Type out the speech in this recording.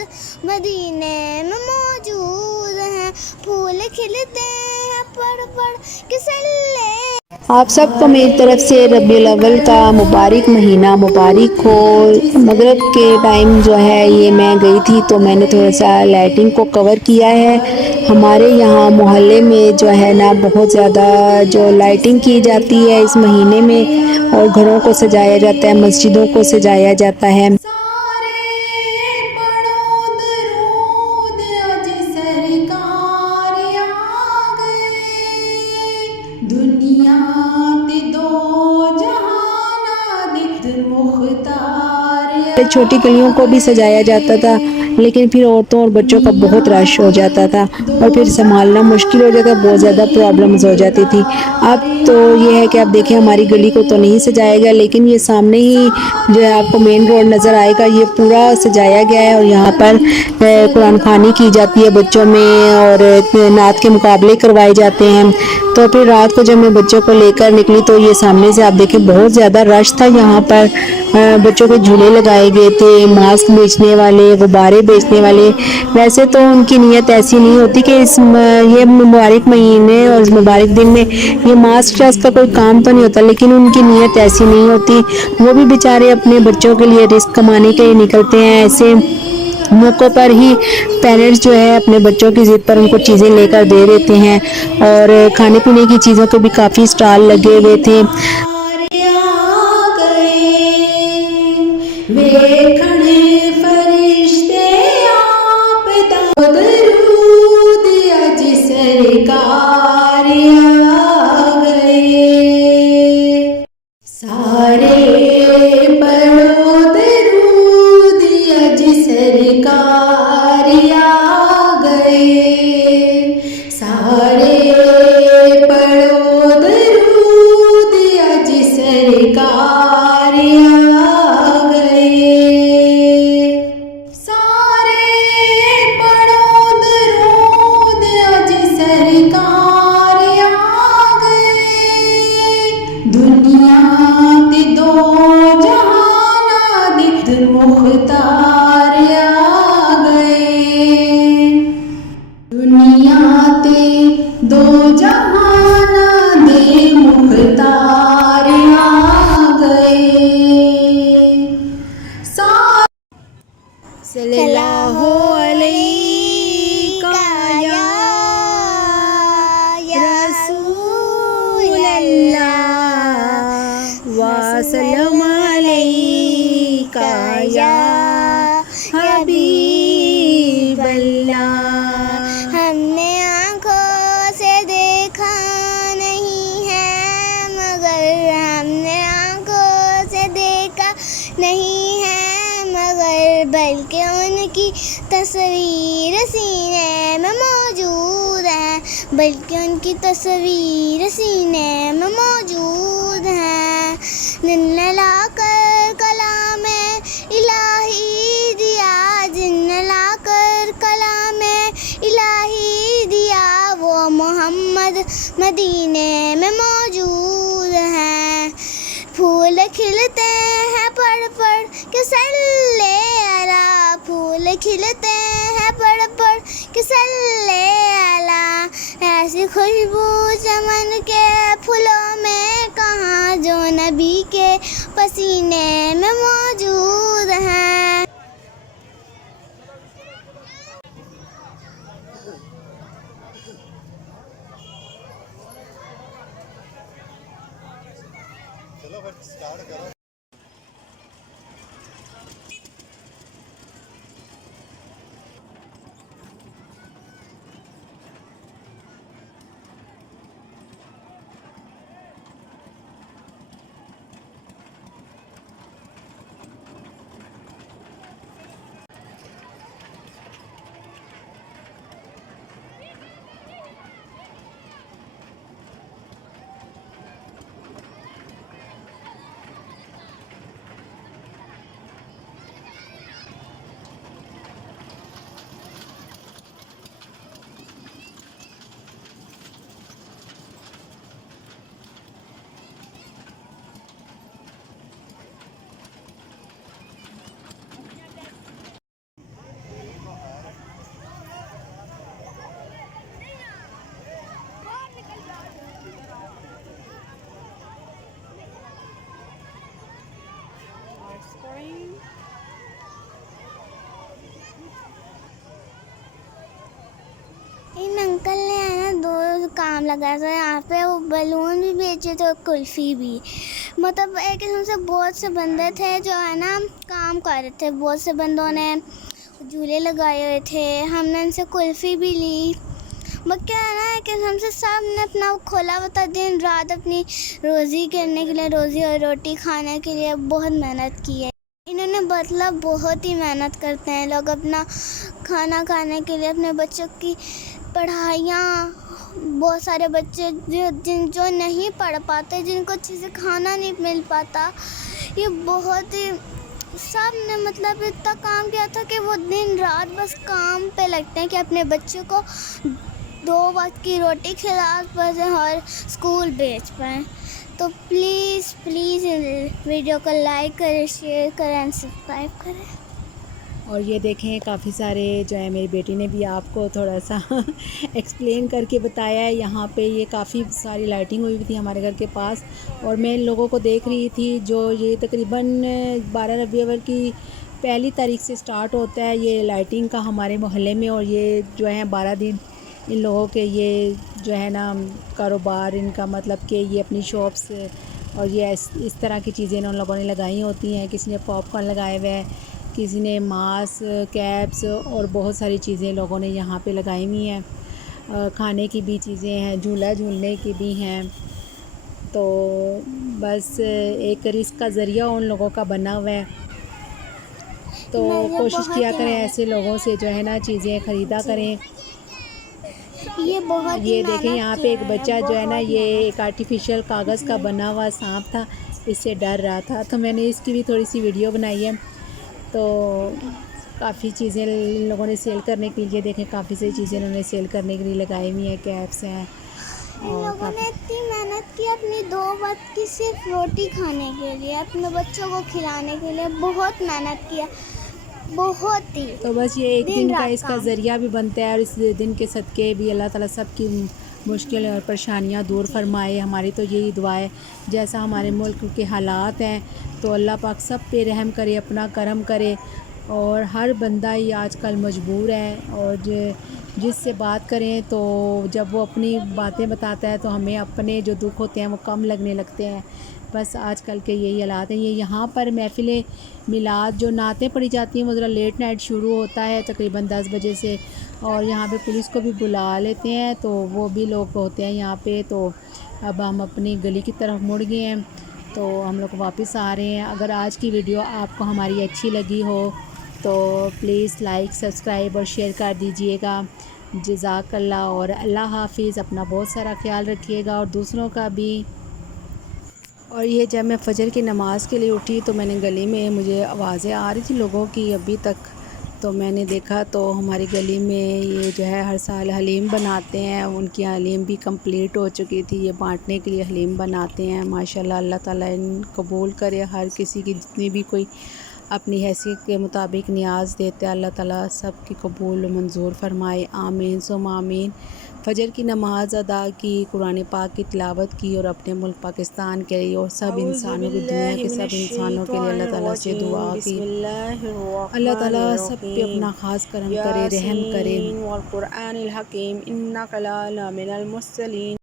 मोहम्मद मदीने में मौजूद हैं। फूल खिलते हैं पढ़ पढ़ के सल्ले। आप सबको मेरी तरफ से रबीउल अव्वल का मुबारक महीना मुबारक हो। मगरिब के टाइम जो है ये मैं गई थी तो मैंने थोड़ा सा लाइटिंग को कवर किया है। हमारे यहाँ मोहल्ले में जो है ना बहुत ज़्यादा जो लाइटिंग की जाती है इस महीने में, और घरों को सजाया जाता है, मस्जिदों को सजाया जाता है। दुनिया ते दो जहाना दे मुख्तार छोटी गलियों को भी सजाया जाता था, लेकिन फिर औरतों और बच्चों का बहुत रश हो जाता था और फिर संभालना मुश्किल हो जाता, बहुत ज़्यादा प्रॉब्लम्स हो जाती थी। अब तो ये है कि आप देखिए हमारी गली को तो नहीं सजाया गया, लेकिन ये सामने ही जो है आपको मेन रोड नज़र आएगा, ये पूरा सजाया गया है और यहाँ पर कुरान खानी की जाती है बच्चों में और नात के मुकाबले करवाए जाते हैं। तो फिर रात को जब मैं बच्चों को लेकर निकली तो ये सामने से आप देखें बहुत ज़्यादा रश था यहाँ पर। बच्चों के झूले लगाए गए थे, मास्क बेचने वाले, गुब्बारे बेचने वाले। वैसे तो उनकी नीयत ऐसी नहीं होती कि ये मुबारक महीने और इस मुबारक दिन में ये मास्क टास्क का कोई काम तो नहीं होता, लेकिन उनकी नीयत ऐसी नहीं होती। वो भी बेचारे अपने बच्चों के लिए रिस्क कमाने के लिए निकलते हैं। ऐसे मौक़ों पर ही पेरेंट्स जो है अपने बच्चों की ज़िद पर उनको चीज़ें लेकर दे देते हैं और खाने पीने की चीज़ों के भी काफ़ी स्टॉल लगे हुए थे। वेखणे फरिश्ते आप दा दरूद अज सरकार आ गए। सारे पढ़ो दरूद अज सरकार आ गए। सारे पढ़ो दरूद अज सरकार दुनिया ते दो जहाना दे मुख्तार आ गए। दुनिया ते दो जहाना दे मुख्तार आ गए। सल्लल्लाहु अलैका या रसूल अल्लाह व सल्लम अलैका या हबीब अल्लाह। हमने आँखों से देखा नहीं है मगर हमने आँखों से देखा नहीं है मगर, बल्कि उनकी तस्वीर सीने में मौजूद है, बल्कि उनकी तस्वीर सीने में मौजूद है। जिन्ने लाकर कलाम इलाही दिया, जिन्ने लाकर कलाम इलाही दिया, वो मोहम्मद मदीने में मौजूद हैं। फूल खिलते हैं पढ़ पढ़ के सल्ले अला, फूल खिलते हैं पढ़ पढ़ के सल्ले अला। ऐसी खुशबू चमन के फूलों में कहाँ जो नबी के पसीने में मौजूद हैं। चलो फिर स्टार्ट करो। इन अंकल ने है ना 2 काम लगाया था यहाँ पे, वो बलून भी बेचे थे और कुल्फ़ी भी। मतलब एक किस्म से बहुत से बंदे थे जो है ना काम कर रहे थे। बहुत से बंदों ने झूले लगाए हुए थे, हमने इनसे कुल्फ़ी भी ली। बट क्या है ना, एक किस्म से सब ने अपना खोला हुआ था, दिन रात अपनी रोज़ी करने के लिए, रोज़ी और रोटी खाने के लिए बहुत मेहनत की है इन्होंने। मतलब बहुत ही मेहनत करते हैं लोग अपना खाना खाने के लिए, अपने बच्चों की पढ़ाइयाँ। बहुत सारे बच्चे जो नहीं पढ़ पाते, जिनको अच्छे से खाना नहीं मिल पाता, ये बहुत ही सब ने मतलब इतना काम किया था कि वो दिन रात बस काम पे लगते हैं कि अपने बच्चों को 2 वक्त की रोटी खिला पाएं और स्कूल भेज पाएँ। तो प्लीज़ वीडियो को लाइक करें, शेयर करें एंड सब्सक्राइब करें। और ये देखें काफ़ी सारे जो है, मेरी बेटी ने भी आपको थोड़ा सा एक्सप्लेन करके बताया है। यहाँ पे ये काफ़ी सारी लाइटिंग हुई थी हमारे घर के पास, और मैं इन लोगों को देख रही थी जो ये तकरीबन 12 रबी अव्वल की पहली तारीख से स्टार्ट होता है ये लाइटिंग का हमारे मोहल्ले में। और ये जो है 12 दिन इन लोगों के ये जो है ना कारोबार इनका, मतलब कि ये अपनी शॉप्स और ये इस तरह की चीज़ें उन लोगों ने लगाई होती हैं। किसी ने पॉपकॉर्न लगाए हुए हैं, किसी ने मास्क, कैप्स और बहुत सारी चीज़ें लोगों ने यहाँ पे लगाई हुई हैं। खाने की भी चीज़ें हैं, झूला झूलने की भी हैं। तो बस एक रिस्क का ज़रिया उन लोगों का बना हुआ है। तो कोशिश किया करें ऐसे लोगों से जो है ना चीज़ें ख़रीदा करें। ये देखें यहाँ पे एक बच्चा जो है ना, ये एक आर्टिफिशियल कागज़ का बना हुआ सांप था, इससे डर रहा था, तो मैंने इसकी भी थोड़ी सी वीडियो बनाई है। तो काफ़ी चीज़ें इन लोगों ने सेल करने के लिए, देखें काफ़ी सारी चीज़ें इन्होंने सेल करने के लिए लगाई हुई हैं, कैप्स हैं। इन लोगों ने इतनी मेहनत की अपनी 2 वक्त की सिर्फ रोटी खाने के लिए, अपने बच्चों को खिलाने के लिए बहुत मेहनत किया, बहुत ही। तो बस ये एक दिन का इसका काम। ज़रिया भी बनता है, और इस दिन के सदक़े भी अल्लाह ताला सब की मुश्किलें और परेशानियां दूर फरमाए। हमारी तो यही दुआ है, जैसा हमारे मुल्क के हालात हैं तो अल्लाह पाक सब पे रहम करे, अपना करम करे। और हर बंदा ही आजकल मजबूर है, और जिससे बात करें तो जब वो अपनी बातें बताता है तो हमें अपने जो दुख होते हैं वो कम लगने लगते हैं। बस आजकल के यही हालात हैं। ये यहाँ पर महफ़िल मिलाद जो नातें पढ़ी जाती हैं वो ज़रा लेट नाइट शुरू होता है तकरीबन 10 बजे से, और यहाँ पे पुलिस को भी बुला लेते हैं, तो वो भी लोग होते हैं यहाँ पे। तो अब हम अपनी गली की तरफ मुड़ गए हैं, तो हम लोग वापस आ रहे हैं। अगर आज की वीडियो आपको हमारी अच्छी लगी हो तो प्लीज़ लाइक, सब्सक्राइब और शेयर कर दीजिएगा। जज़ाकल्लाह और अल्लाह हाफ़िज़। अपना बहुत सारा ख्याल रखिएगा और दूसरों का भी। और ये जब मैं फ़जर की नमाज़ के लिए उठी तो मैंने गली में, मुझे आवाज़ें आ रही थी लोगों की अभी तक, तो मैंने देखा तो हमारी गली में ये जो है हर साल हलीम बनाते हैं, उनकी हलीम भी कंप्लीट हो चुकी थी। ये बांटने के लिए हलीम बनाते हैं। माशाल्लाह, अल्लाह ताला इन कबूल करे हर किसी की, जितनी भी कोई अपनी हैसियत के मुताबिक नियाज़ देते हैं, अल्लाह ताला सब की कबूल मंजूर फरमाए। आमीन सुम आमीन। फ़जर की नमाज़ अदा की, कुरान पाक की तिलावत की, और अपने मुल्क पाकिस्तान के लिए और सब इंसानों की, दुनिया के सब इंसानों के लिए अल्लाह ताला से दुआ की। अल्लाह ताला सब पे अपना ख़ास करम करे, रहम करे।